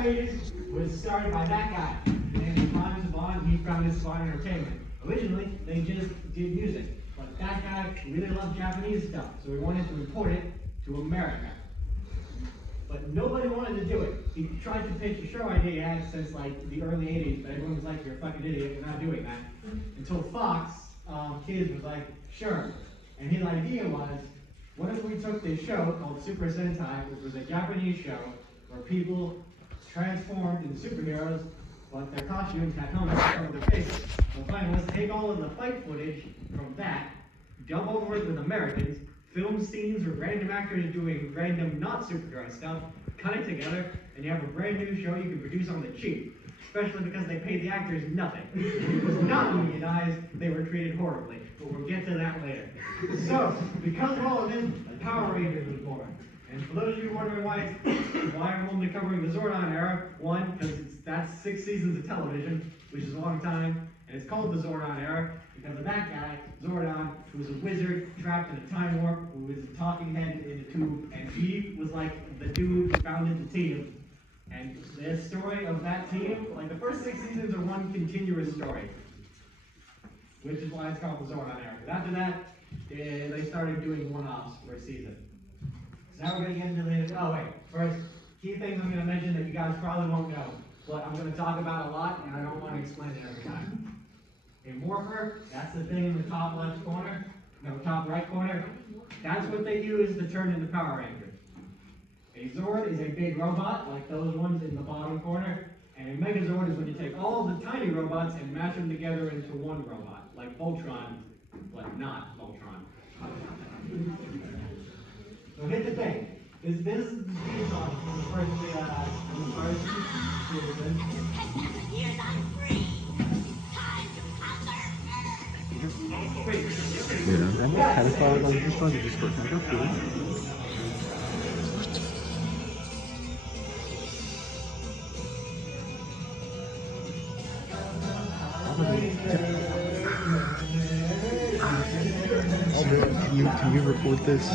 Power Rangers was started by that guy. And he founded Zordon, he founded Zordon Entertainment. Originally, they just did music. But that guy really loved Japanese stuff, so he wanted to import it to America. But nobody wanted to do it. He tried to pitch a show idea he had since like the early 80s, but everyone was like, you're a fucking idiot, you're not doing that. Until Fox Kids was like, sure. And his idea was, what if we took this show called Super Sentai, which was a Japanese show where people transformed into superheroes, but their costumes had helmets to cover their faces. The plan was to take all of the fight footage from that, dub over it with Americans, film scenes with random actors doing random not superhero stuff, cut it together, and you have a brand new show you can produce on the cheap. Especially because they paid the actors nothing. It was not unionized, they were treated horribly. But we'll get to that later. So, because of all of this, Power Rangers was born. And for those of you wondering why I'm only covering the Zordon era, one, because that's 6 seasons of television, which is a long time, and it's called the Zordon era, because of that guy, Zordon, who was a wizard trapped in a time warp, who was a talking head in a tube, and he was like the dude who founded the team. And the story of that team, like the first 6 seasons are one continuous story, which is why it's called the Zordon era. But after that, they started doing one-offs for a season. So now we're going to get into the, oh wait, first, key things I'm going to mention that you guys probably won't know, but I'm going to talk about a lot, and I don't want to explain it every time. A morpher, that's the thing in the top left corner, no, top right corner. That's what they use to turn into Power Rangers. A Zord is a big robot, like those ones in the bottom corner, and a Megazord is when you take all the tiny robots and mash them together into one robot, like Voltron, but not Voltron. So here's the thing. This is the theme song from the first season. Years I'm free. Time to conquer Earth. Her sağdan bir tane Discord'dan yapıyorum. Can you record this?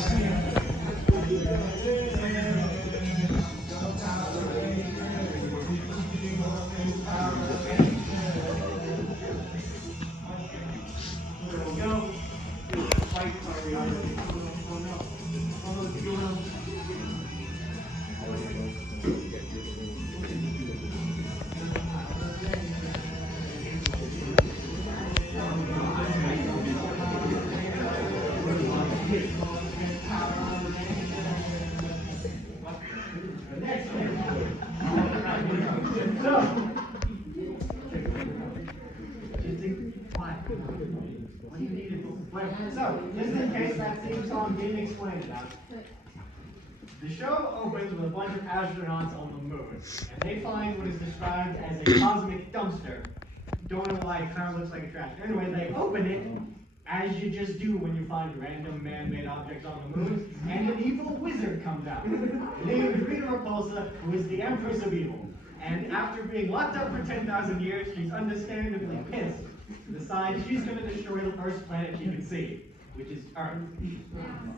So, just in case that theme song didn't explain enough, the show opens with a bunch of astronauts on the moon, and they find what is described as a cosmic dumpster. Don't know why it kind of looks like a trash. Anyway, they open it, as you just do when you find random man-made objects on the moon, and an evil wizard comes out, named Rita Repulsa, who is the Empress of Evil. And after being locked up for 10,000 years, she's understandably pissed. Decides she's going to destroy the first planet she can see, which is Earth.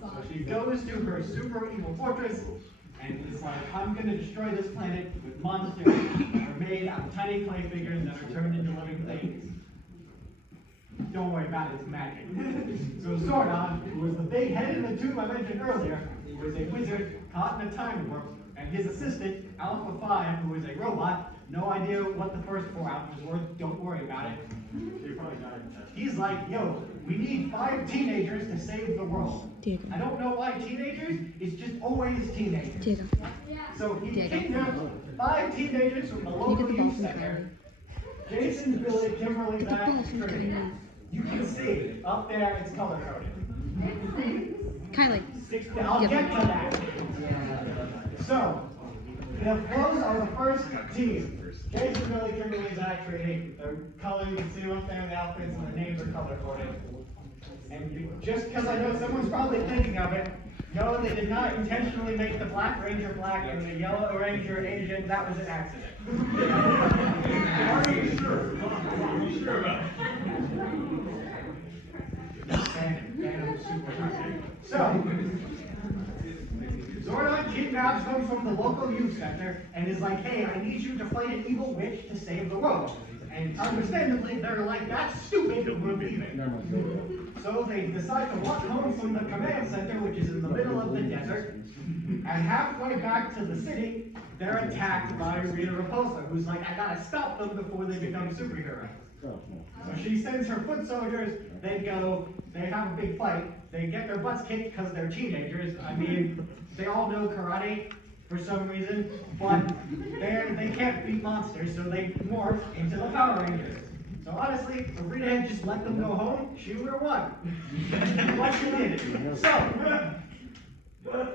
So she goes to her super evil fortress, and it's like, I'm going to destroy this planet with monsters that are made out of tiny clay figures that are turned into living things. Don't worry about it, it's magic. So Zordon, who was the big head in the tube I mentioned earlier, was a wizard caught in a time warp, and his assistant, Alpha 5, who is a robot, no idea what the first 4 alphas were, don't worry about it. He's like, yo, we need 5 teenagers to save the world. I don't know why teenagers, it's just always teenagers. So he kidnapped 5 teenagers from the local youth center. Jason, Billy, Kimberly, Matt, and Trinity. You can see, up there it's color coded. Kylie. I'll get to that. So, those are the first team. Jason, Billy, Kimberly, Zach, Trinity. The color, you can see them up there in the outfits, and the names are color coded. And just because I know someone's probably thinking of it, no, they did not intentionally make the Black Ranger black and the Yellow Ranger Asian. That was an accident. Are you sure? Are you sure about it? Zordon kidnaps them from the local youth center and is like, hey, I need you to fight an evil witch to save the world. And understandably, they're like, that's stupid, we're leaving. So they decide to walk home from the command center, which is in the middle of the desert. And halfway back to the city, they're attacked by Rita Repulsa, who's like, I gotta stop them before they become superheroes. So she sends her foot soldiers, they have a big fight, they get their butts kicked because they're teenagers. I mean, they all know karate for some reason, but they can't beat monsters, so they morph into the Power Rangers. So honestly, if Rita had just let them go home, she would have won. But she didn't. So,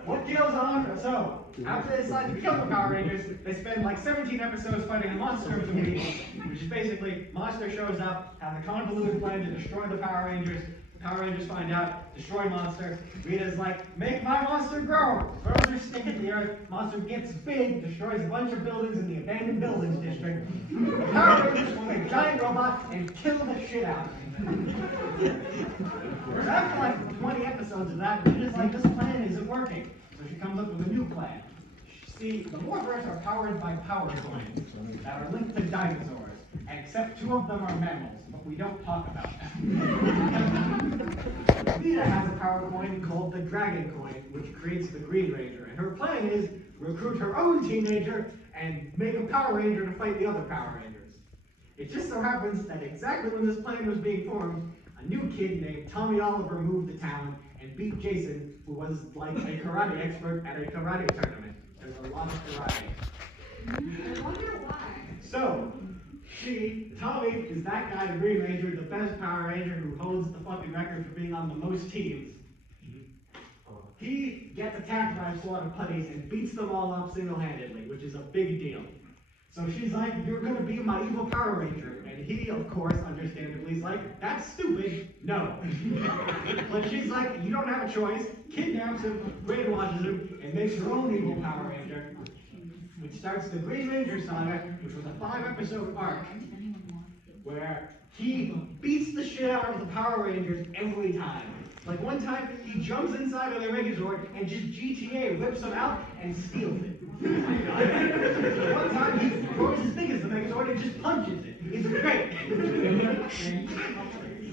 what goes on? So, after they decide to become the Power Rangers, they spend like 17 episodes fighting a monster of the week, which is basically, monster shows up, have a convoluted plan to destroy the Power Rangers. The Power Rangers find out, destroy monster. Rita's like, make my monster grow! Throws her stick at the earth, monster gets big, destroys a bunch of buildings in the abandoned buildings district. The Power Rangers form a giant robot and kill the shit out of him. After like 20 episodes of that, Rita's like, this plan isn't working. So she comes up with a new plan. See, the morphers are powered by power coins that are linked to dinosaurs, except 2 of them are mammals, but we don't talk about that. Rita has a power coin called the Dragon Coin, which creates the Green Ranger, and her plan is recruit her own teenager and make a Power Ranger to fight the other Power Rangers. It just so happens that exactly when this plan was being formed, a new kid named Tommy Oliver moved to town and beat Jason, who was like a karate expert at a karate tournament. There's a lot of karate. I wonder why. So, Tommy is that guy, the Green Ranger, the best Power Ranger who holds the fucking record for being on the most teams. He gets attacked by a squad of putties and beats them all up single-handedly, which is a big deal. So she's like, you're gonna be my evil Power Ranger. And he, of course, understandably, is like, that's stupid, no. But she's like, you don't have a choice, kidnaps him, brainwashes him, and makes her own evil Power Ranger, which starts the Green Ranger saga, which was a 5-episode arc, where he beats the shit out of the Power Rangers every time. Like one time, he jumps inside of their Megazord and just GTA whips them out and steals it. One time, he throws his thing as the Megazord and just punches it. It's great.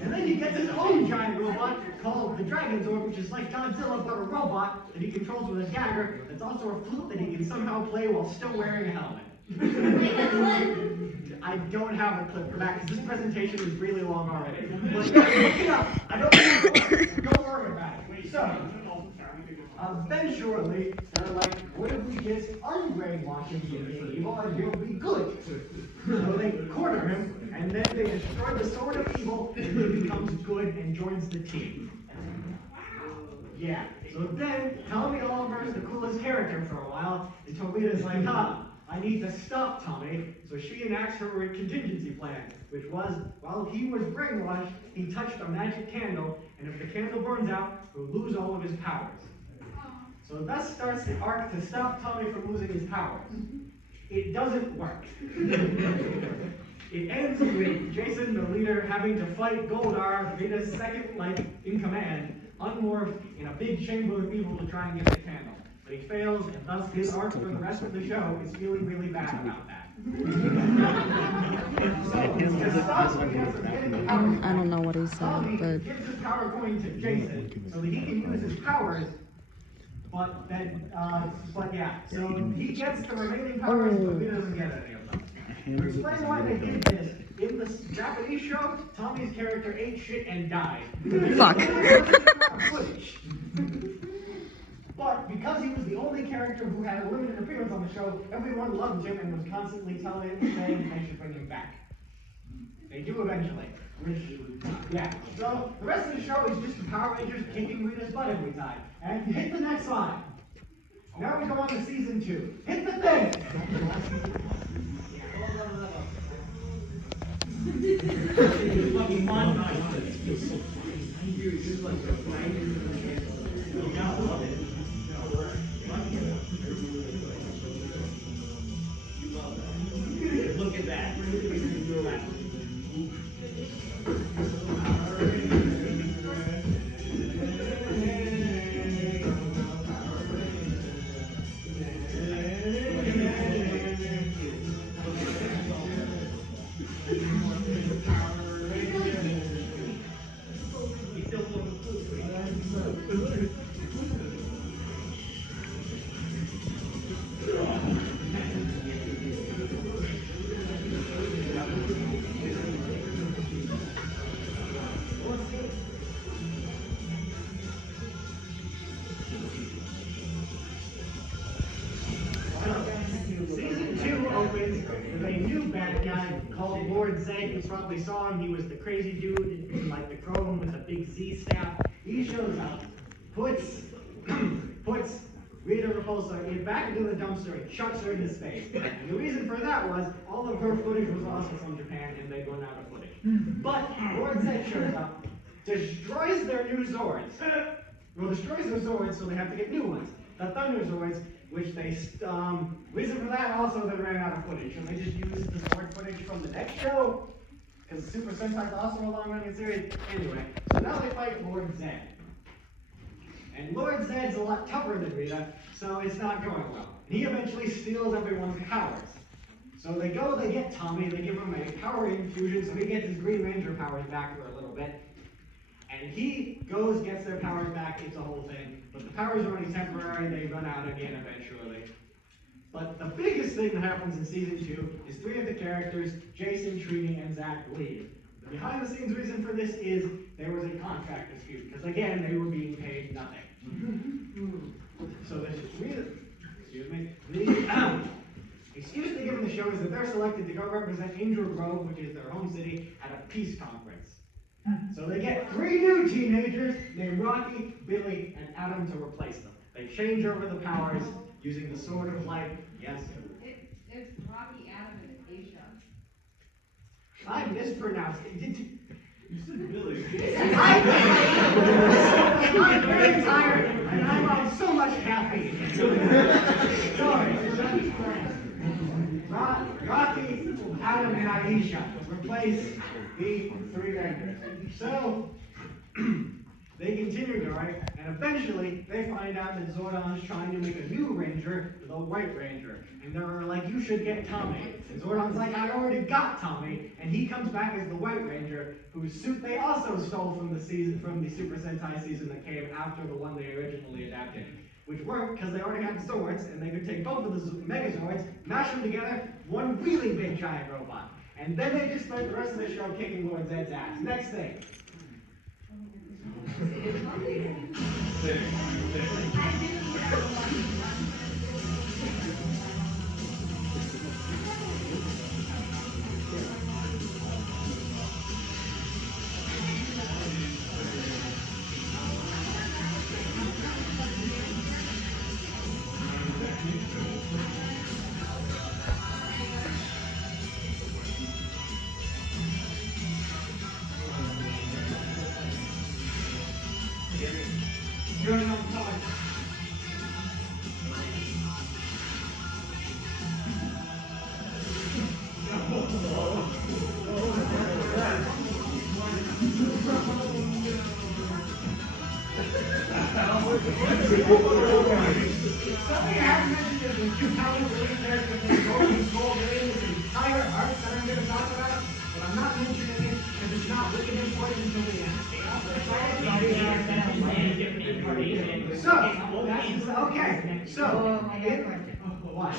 And then he gets his own giant robot called the Dragon Zord, which is like Godzilla, but a robot that he controls with a dagger. That's also a flute that he can somehow play while still wearing a helmet. I don't have a clip for that because this presentation is really long already. But look it up. I don't worry about it. So, eventually, they're like, what if we just unbrainwash him from being evil and he'll be good? So they corner him, and then they destroy the sword of evil, and he becomes good and joins the team. Yeah. So then, Tommy Oliver is the coolest character for a while, and Toledo's like, I need to stop Tommy. So she enacts her contingency plan, which was, while he was brainwashed, he touched a magic candle, and if the candle burns out, he'll lose all of his powers. So thus starts the arc to stop Tommy from losing his powers. It doesn't work. It ends with Jason, the leader, having to fight Goldar, Rita's second in command, unmorphed in a big chamber of evil to try and get the candle. But he fails, and thus his arc for the rest of the show is feeling really bad about that. I don't know what he said, Tommy but gives his power coin to Jason so that he can use his powers. But yeah, so he gets the remaining powers, but he doesn't get any of them. To explain why they did this, in the Japanese show, Tommy's character ate shit and died. Fuck. But because he was the only character who had a limited appearance on the show, everyone loved him and was constantly saying they should bring him back. They do eventually. Yeah. So the rest of the show is just the Power Rangers kicking Rita's butt every time. And hit the next line. Now we go on to season 2. Hit the thing! Look at that. opens with a new bad guy called Lord Zed. You probably saw him. He was the crazy dude in like the chrome with a big Z staff. He shows up, puts Rita Repulsa back into the dumpster and chucks her into space. And the reason for that was all of her footage was also from Japan and they'd run out of footage. But Lord Zed shows up, destroys their new Zords. Well, destroys their Zords, so they have to get new ones. The Thunder Zords, which they, reason for that also they ran out of footage. So they just used the Zord footage from the next show, because Super Sentai's also a long-running series. Anyway, so now they fight Lord Zed. And Lord Zed's a lot tougher than Rita, so it's not going well. He eventually steals everyone's powers. So they get Tommy, they give him a power infusion, so he gets his Green Ranger powers back for a little bit. And he goes, gets their powers back, it's a whole thing. But the powers are only temporary, they run out again eventually. But the biggest thing that happens in season 2 is 3 of the characters, Jason, Trini, and Zach, leave. The behind the scenes reason for this is there was a contract dispute, because again, they were being paid nothing. So the excuse they give in the show is that they're selected to go represent Angel Grove, which is their home city, at a peace conference. So they get 3 new teenagers named Rocky, Billy, and Adam to replace them. They change over the powers using the Sword of Light. Yes? It's Rocky, Adam, and Asia. I mispronounced it. You said Billy. I'm very tired, and I'm on so much caffeine. Sorry. Rocky, Adam, and Aisha replace the 3 Rangers. So, they continue going, and eventually they find out that Zordon is trying to make a new Ranger, the White Ranger. And they're like, you should get Tommy. And Zordon's like, I already got Tommy. And he comes back as the White Ranger, whose suit they also stole from the Super Sentai season that came after the one they originally adapted. Which worked because they already had swords, and they could take both of the Megazords, mash them together, one really big giant robot. And then they just spent the rest of the show kicking Lord Zed's ass. Next thing. Something I haven't mentioned is the 2 powers released there with the gold ring, this entire arc that I'm going to talk about, but I'm not mentioning it because it's not really important until the end. So, okay, so, I got a question. what?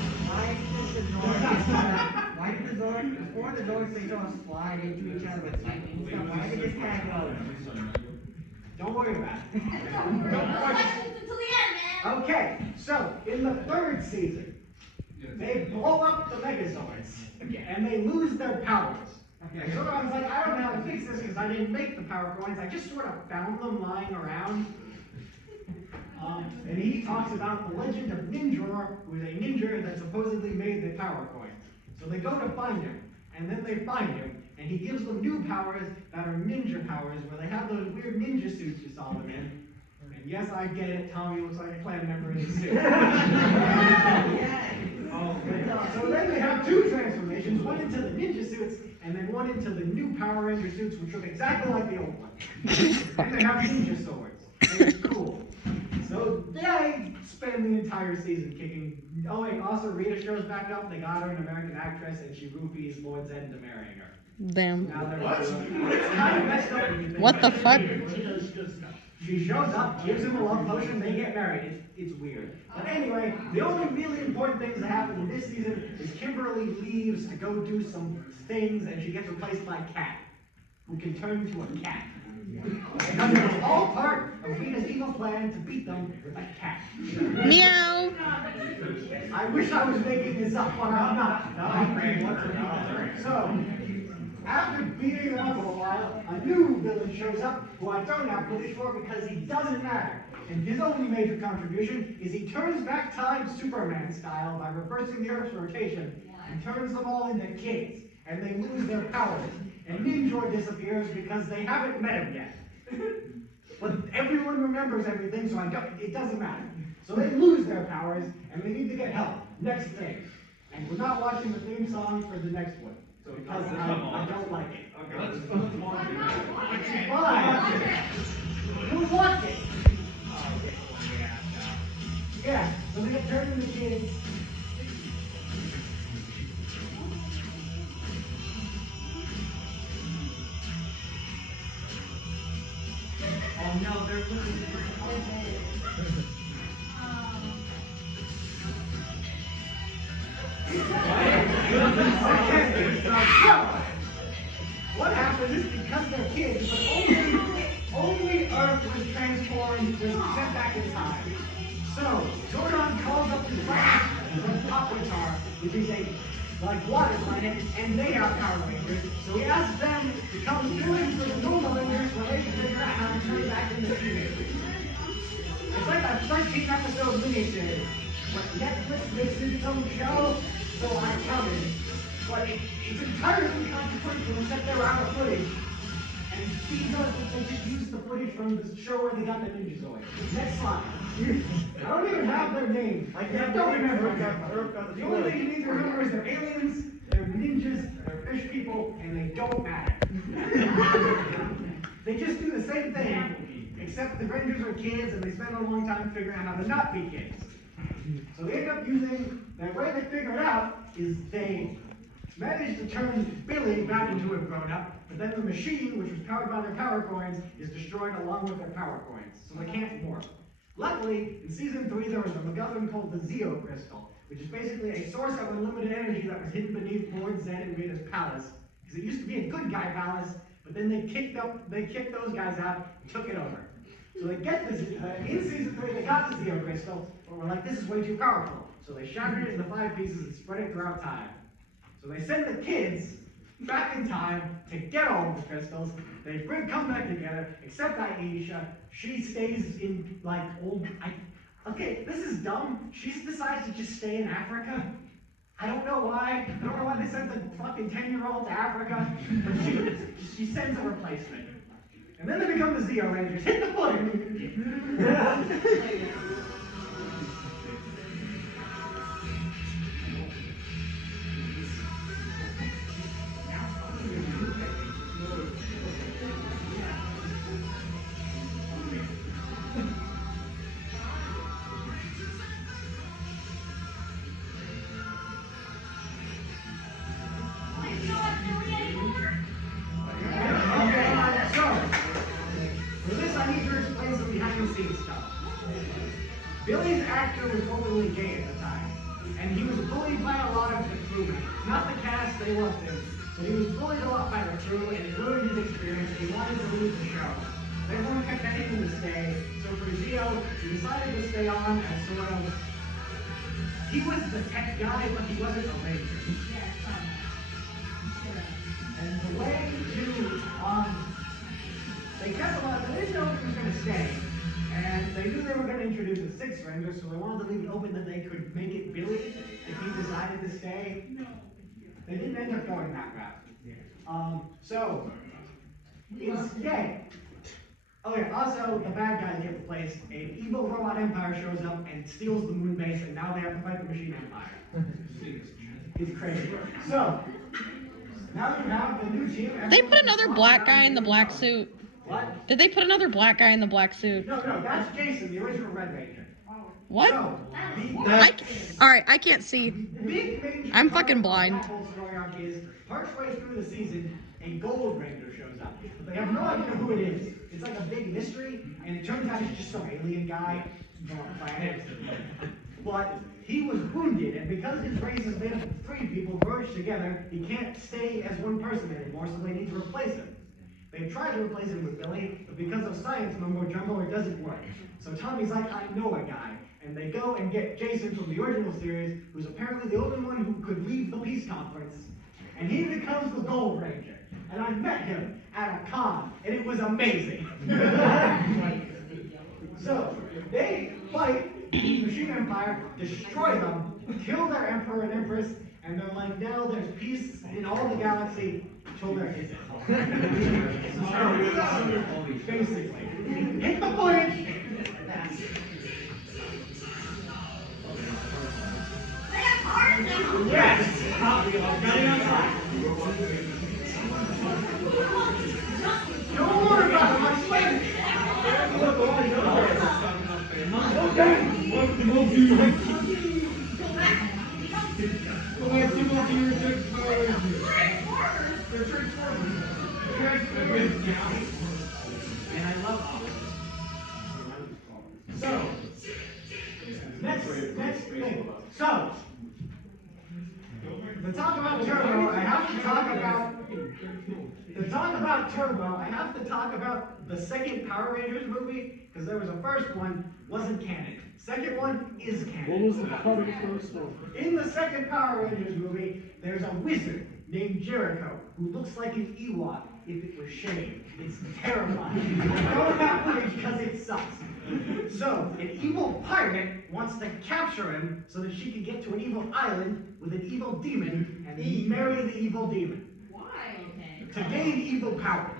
Why did the Zord, before the Zords, they don't slide into each other with lightning stuff? Why did this guy go? Don't worry about it. Until the end, man. Okay, so in the 3rd season, they blow up the Megazords, and they lose their powers. And Zordon's like, I don't know how to fix this because I didn't make the power coins, I just sort of found them lying around. And he talks about the legend of Ninjor, who is a ninja that supposedly made the power coin. So they go to find him, and then they find him, and he gives them new powers that are ninja powers, where they have those weird ninja suits you saw them in. And yes, I get it, Tommy looks like a clan member in his suit. So then they have 2 transformations, one into the ninja suits, and then one into the new Power Ranger suits, which look exactly like the old one. And they have ninja swords. And it's cool. So they spend the entire season kicking. Oh wait, also Rita shows back up. They got her an American actress, and she roofies Lord Zed into marrying her. Damn. Now it's kind of messed up. What the fuck? She shows up, gives him a love potion, they get married. It's weird. But anyway, the only really important things that happen in this season is Kimberly leaves to go do some things, and she gets replaced by Cat, who can turn into a cat. Because it was all part of Rita's evil plan to beat them with a cat. Meow. I wish I was making this up, but I'm not. So, after beating them up for a while, a new villain shows up who I don't have footage for because he doesn't matter. And his only major contribution is he turns back time Superman style by reversing the Earth's rotation and turns them all into kids. And they lose their powers. And Ninja disappears because they haven't met him yet. But everyone remembers everything, so it doesn't matter. So they lose their powers, and they need to get help. Next thing. And we're not watching the theme song for the next one. So because I don't like it. Okay, let's watch it. It's fine. You'll watch it. Yeah, so they get turned into kids. Oh no, they're looking What happened is because they're kids, but only Earth was transformed, was sent back in time. So, Zordon calls up his friends, the Pop Guitar, which is a water planet, and they are Power Rangers. So he asks them to come do it for the normal Rangers so they can figure out how to turn back into teenagers. It's like a 13-episode miniseries, but Netflix makes its own show, so I come in. But it's entirely consequential except they're out of footage. And these are, they just used the footage from the show where they got the Ninjazoid. Next slide. I don't even have their names. I don't remember. The only thing you need to remember is they're aliens, they're ninjas, they're fish people, and they don't matter. They just do the same thing, except the Rangers are kids and they spend a long time figuring out how to not be kids. So they end up using, the way they figure it out is they managed to turn Billy back into a grown-up, but then the machine, which was powered by their power coins, is destroyed along with their power coins, so they can't morph. Luckily, in season 3, there was a MacGuffin called the Zeo Crystal, which is basically a source of unlimited energy that was hidden beneath Lord Zed and Rita's palace. Because it used to be a good guy palace, but then they kicked those guys out and took it over. So they get this, in season 3, they got the Zeo Crystal, but were like, this is way too powerful. So they shattered it into 5 pieces and spread it throughout time. So they send the kids back in time to get all the crystals. They come back together, except Aisha. She stays in, okay, this is dumb. She decides to just stay in Africa. I don't know why. I don't know why they sent the fucking 10-year-old to Africa. But she sends a replacement. And then they become the Zeo Rangers. Hit the button! Billy's actor was openly gay at the time, and he was bullied by a lot of the crew members. Not the cast, they loved him, but he was bullied a lot by the crew, and it ruined his experience. He wanted to leave the show. Everyone kept begging him to stay, so for Zeo, he decided to stay on as sort of... He was the tech guy, but he wasn't a ranger. And the way to, they kept a lot, they didn't know if he was going to stay. And they knew they were going to introduce a 6th Ranger, so they wanted to leave it open that they could make it Billy if he decided to stay. They didn't end up going that route. So, instead, also the bad guys get replaced. An evil robot empire shows up and steals the moon base, and now they have to fight the machine empire. It's crazy. So, now you have the new team. They put another black guy in the black suit. What? Did they put another black guy in the black suit? No, that's Jason, the original Red Ranger. What? So, Alright, I can't see. I'm fucking blind. Story arc is, partway through the season, a Gold Ranger shows up. But they have no idea who it is. It's like a big mystery, and it turns out he's just some alien guy from a planet. But he was wounded, and because his race is made up of 3 people merged together, he can't stay as one person anymore, so they need to replace him. They tried to replace him with Billy, but because of science mumbo jumbo, it doesn't work. So Tommy's like, I know a guy. And they go and get Jason from the original series, who's apparently the only one who could lead the peace conference. And he becomes the Gold Ranger. And I met him at a con, and it was amazing. So, they fight the Machine Empire, destroy them, kill their Emperor and Empress, and they're like, now there's peace in all the galaxy, till there isn't. Basically. Hit the footage! Yes! Copy of getting outside. Don't worry about it, my slave! And I love it. So, next thing. So, to talk about Turbo, I have to talk about the second Power Rangers movie, because there was a first one, wasn't canon. Second one is canon. What was the part of the first one? In the second Power Rangers movie, there's a wizard named Jericho, who looks like an Ewok if it was shaved. It's terrifying. I don't have footage because it sucks. So, an evil pirate wants to capture him so that she can get to an evil island with an evil demon and marry the evil demon. Why? Okay. To gain evil powers.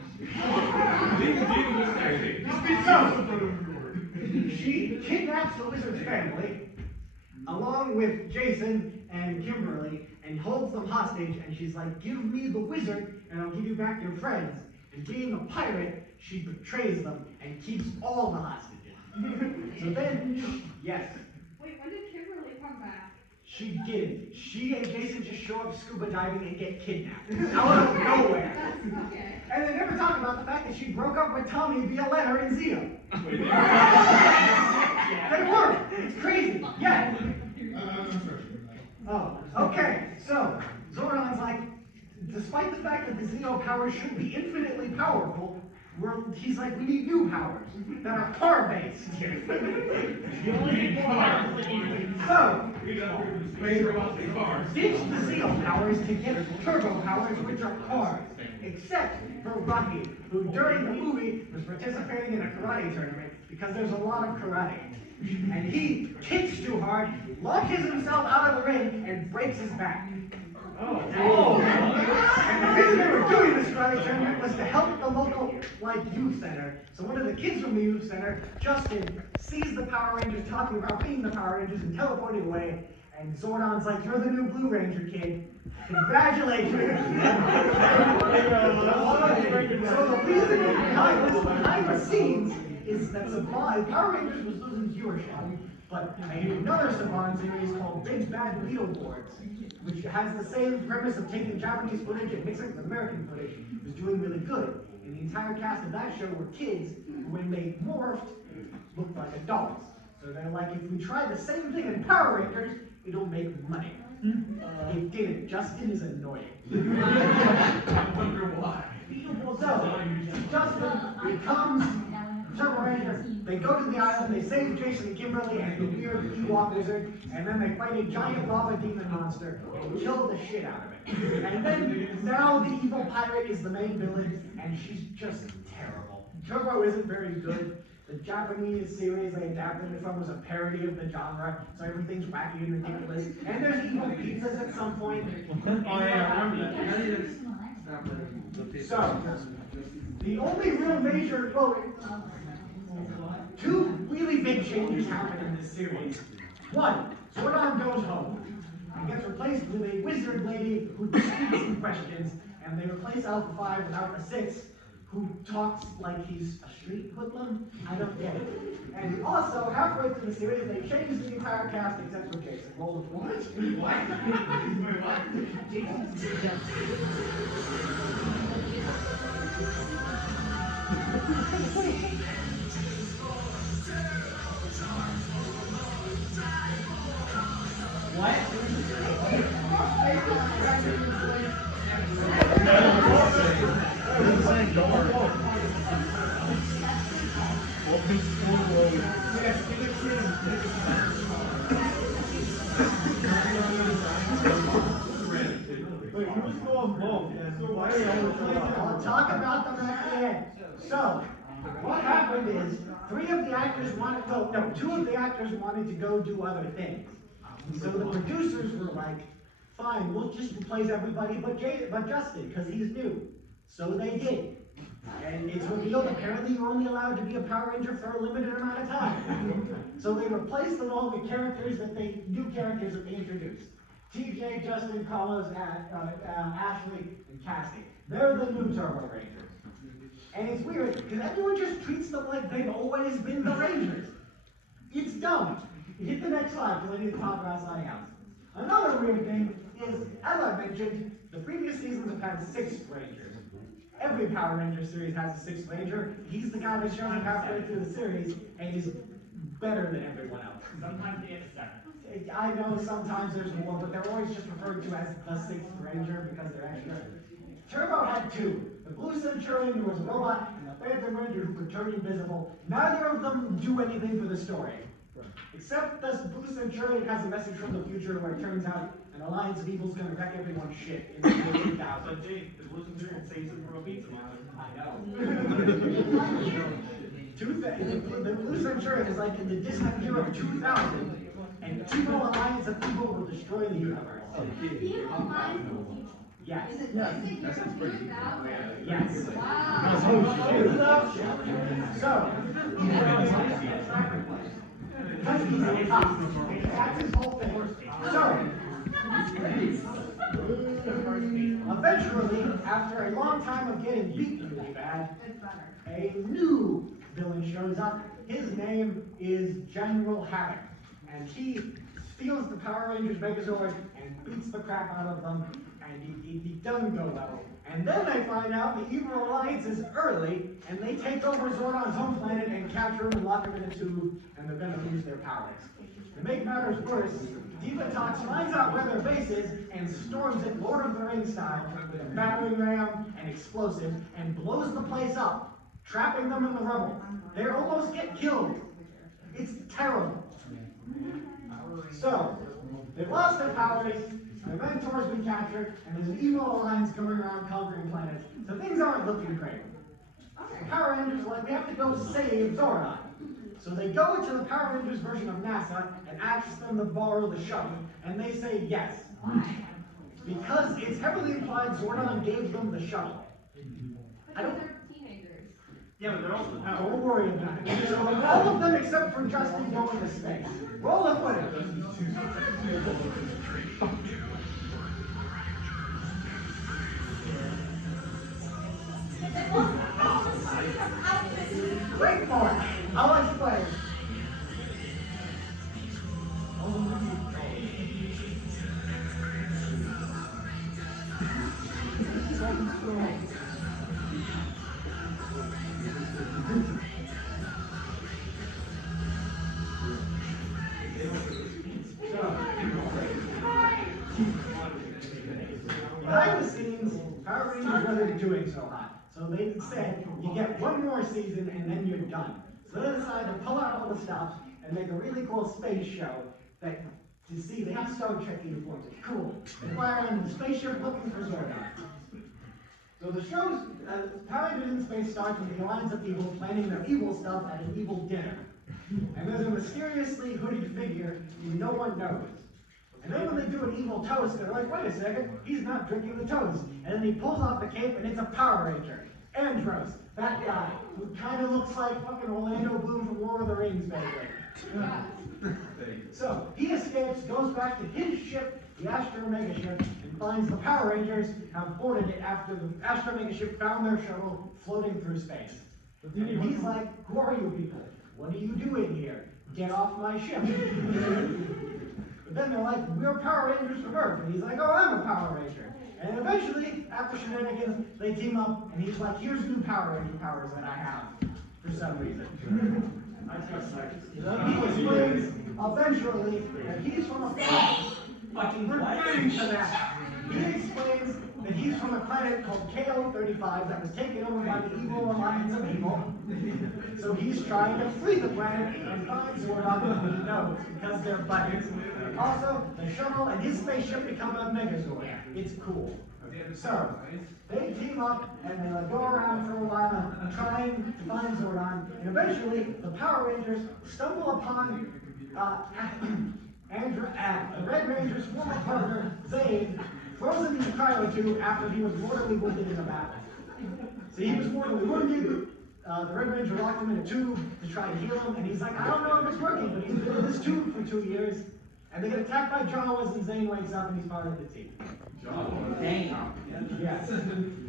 So, she kidnaps the wizard's family, along with Jason and Kimberly, and holds them hostage, and she's like, give me the wizard, and I'll give you back your friends. And being a pirate, she betrays them and keeps all the hostages. So then, yes, Wait, when did Kimberly come back? she did. She and Jason just show up scuba diving and get kidnapped out of nowhere. Okay. And they never talk about the fact that she broke up with Tommy via letter in Zeo. They were. It's crazy. Yeah. Oh, okay. So, Zordon's like, despite the fact that the Zeo powers should be infinitely powerful, he's like, we need new powers that are car-based. So, ditch the Zeo powers to get turbo powers, which are cars. Except for Rocky, who during the movie was participating in a karate tournament because there's a lot of karate. And he kicks too hard, launches himself out of the ring, and breaks his back. And the reason they were doing this karate tournament was to help the local, youth center. So one of the kids from the youth center, Justin, sees the Power Rangers talking about being the Power Rangers and teleporting away. And Zordon's like, you're the new Blue Ranger kid. Congratulations. So the reason behind the scenes is that Power Rangers was losing viewership. But another Saban series called Big Bad Beetleborgs, which has the same premise of taking Japanese footage and mixing it with American footage, was doing really good. And the entire cast of that show were kids who, when they morphed, looked like adults. So they're like, if we try the same thing in Power Rangers, it'll make money. It didn't. Justin is annoying. I wonder why. So, Justin becomes Turbo Ranger. They go to the island, they save Jason and Kimberly and the weird Ewok wizard, and then they fight a giant lava demon monster and kill the shit out of it. And then, now the evil pirate is the main villain, and she's just terrible. Turbo isn't very good. The Japanese series they adapted it from was a parody of the genre, so everything's wacky and ridiculous. And there's evil pizzas at some point. Oh yeah, I remember that. So, the only real major, two really big changes happen in this series. One, Zordon goes home and gets replaced with a wizard lady who speaks in questions, and they replace Alpha 5 with Alpha 6, who talks like he's a street hoodlum. I don't get it. And also, halfway through the series, they changed the entire cast except for Jason. Roll with what? What? sliding door. Open school road. Wait, who's going both? And why are you always I'll talk about them at the end. So, what happened is, 3 of the actors wanted, no, 2 of the actors wanted to go do other things. So the producers were like, fine, we'll just replace everybody but Justin, because he's new. So they did. And it's revealed apparently you're only allowed to be a Power Ranger for a limited amount of time. So they replaced them all with characters new characters that they introduced. TJ, Justin, Carlos, Ashley, and Cassie. They're the new Turbo Rangers. And it's weird, because everyone just treats them like they've always been the Rangers. It's dumb. Hit the next slide, because I need to talk about something else. Another weird thing is, as I mentioned, the previous seasons have had 6 Rangers. Every Power Ranger series has a 6th Ranger. He's the guy that shows up halfway through the series, and he's better than everyone else. Sometimes they have 7. I know sometimes there's more, but they're always just referred to as the 6th Ranger because they're extra. Turbo had 2. The Blue Centurion, who was a robot, and the Phantom Ranger, who could turn invisible. Neither of them do anything for the story. Except the Blue Centurion has a message from the future where it turns out an alliance of evil's gonna wreck everyone's shit in the year 2000. But Jake, the Blue Centurion saves him from a pizza man. I know. The Blue Centurion is like in the distant year of 2000, and evil alliance of evil will destroy the universe. Evil minds will teach. Yes. Is it just the year of 2000? Yes. Wow. So, because he's a cop, that's his whole thing. So, eventually, after a long time of getting beaten really bad, a new villain shows up. His name is General Havoc, and he steals the Power Rangers Megazord and beats the crap out of them, and he doesn't go well. And then they find out the Evil Alliance is early, and they take over Zordon's home planet and capture him and lock him in a tube, and they're gonna lose their powers. To make matters worse, Divatox finds out where their base is and storms it Lord of the Rings style with a battering ram and explosive and blows the place up, trapping them in the rubble. They almost get killed. It's terrible. So, they've lost their powers, their mentor's been captured, and there's an evil alliance going around conquering planets, so things aren't looking great. The Power Rangers are like, we have to go save Zordon. So they go to the Power Rangers version of NASA and ask them to borrow the shuttle, and they say yes. Why? Because it's heavily implied Zordon gave them the shuttle. I don't... They're teenagers. Yeah, but they're also Don't worry about it. So all of them except for Justin go into space. Roll the footage. Wait for it. I'll explain. Behind the scenes, Power Rangers wasn't doing so hot. So they said, you get one more season and then you're done. So they decided to pull out all the stops and make a really cool space show that, to see, they have Star Trek uniforms. It's cool. They fly around in the spaceship looking for Zordon. So the show's, Power Rangers in Space starts with the Alliance of Evil planning their evil stuff at an evil dinner. And there's a mysteriously hooded figure who no one knows. And then when they do an evil toast, they're like, wait a second, he's not drinking the toast. And then he pulls off the cape and it's a Power Ranger. Andros, that guy, who kind of looks like fucking Orlando Bloom from Lord of the Rings, baby. So, he escapes, goes back to his ship, the Astro Mega Ship, and finds the Power Rangers have boarded it after the Astro Mega Ship found their shuttle floating through space. And he's like, who are you people? What are you doing here? Get off my ship. But then they're like, we're Power Rangers from Earth. And he's like, oh, I'm a Power Ranger. And eventually, after shenanigans, they team up, and he's like, here's new Power Ranger powers that I have, for some reason. He explains, eventually, that he's from a fucking we're getting to that. He explains that that he's from a planet called KO-35 that was taken over by the evil Alliance of Evil. So he's trying to flee the planet and find Zordon, and he knows because they're buddies. Also, the shuttle and his spaceship become a Megazord. It's cool. So, they team up and they go around for a while trying to find Zordon, and eventually the Power Rangers stumble upon the Red Ranger's former partner, Zane, frozen in the cryo tube after he was mortally wounded in a battle. So he was mortally wounded. The Red Ranger locked him in a tube to try to heal him, and he's like, I don't know if it's working, but he's been in this tube for 2 years. And they get attacked by Jawas, and Zane wakes up and he's part of the team. Dang. Yes.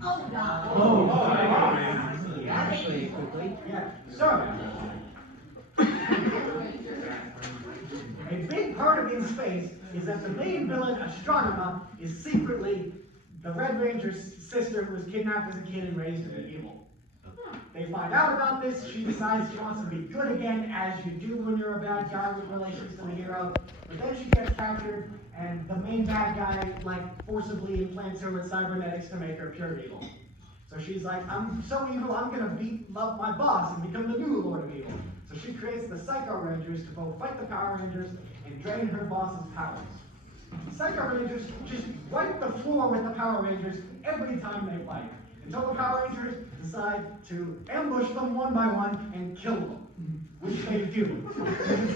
Oh, no. Oh, actually, quickly. Yeah. So, a big part of In Space is that the main villain, Astronema, is secretly the Red Ranger's sister who was kidnapped as a kid and raised to be evil. They find out about this, she decides she wants to be good again, as you do when you're a bad guy with relations to the hero. But then she gets captured, and the main bad guy, like, forcibly implants her with cybernetics to make her pure evil. So she's like, I'm so evil, I'm gonna beat up my boss and become the new Lord of Evil. So she creates the Psycho Rangers to both fight the Power Rangers and drain her boss's powers. The Psycho Rangers just wipe the floor with the Power Rangers every time they fight, until the Power Rangers decide to ambush them one by one and kill them, which they do.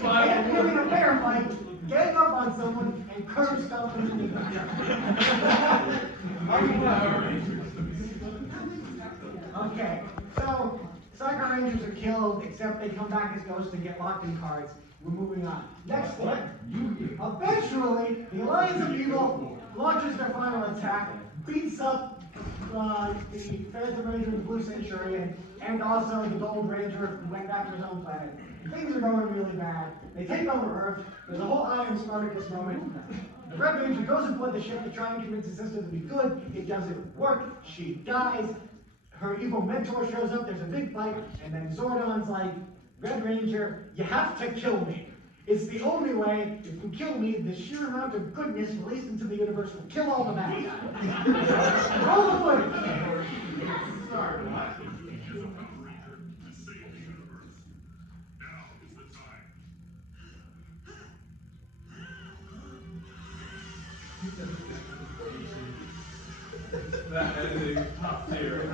And during a fair fight, gang up on someone and curb stomp them in the Okay, so Psycho Rangers are killed, except they come back as ghosts and get locked in cards. We're moving on. Next one. Eventually, the Alliance of Evil launches their final attack, beats up the Phantom Ranger and Blue Centurion, and also the Gold Ranger who went back to his own planet. Things are going really bad. They take over Earth. There's a whole Iron Spartacus moment. The Red Ranger goes aboard the ship to try and convince his sister to be good. It doesn't work. She dies. Her evil mentor shows up. There's a big fight, and then Zordon's like, Red Ranger, you have to kill me. It's the only way. If you kill me, the sheer amount of goodness released into the universe will kill all the bad guys. Roll the footage. That editing top tier.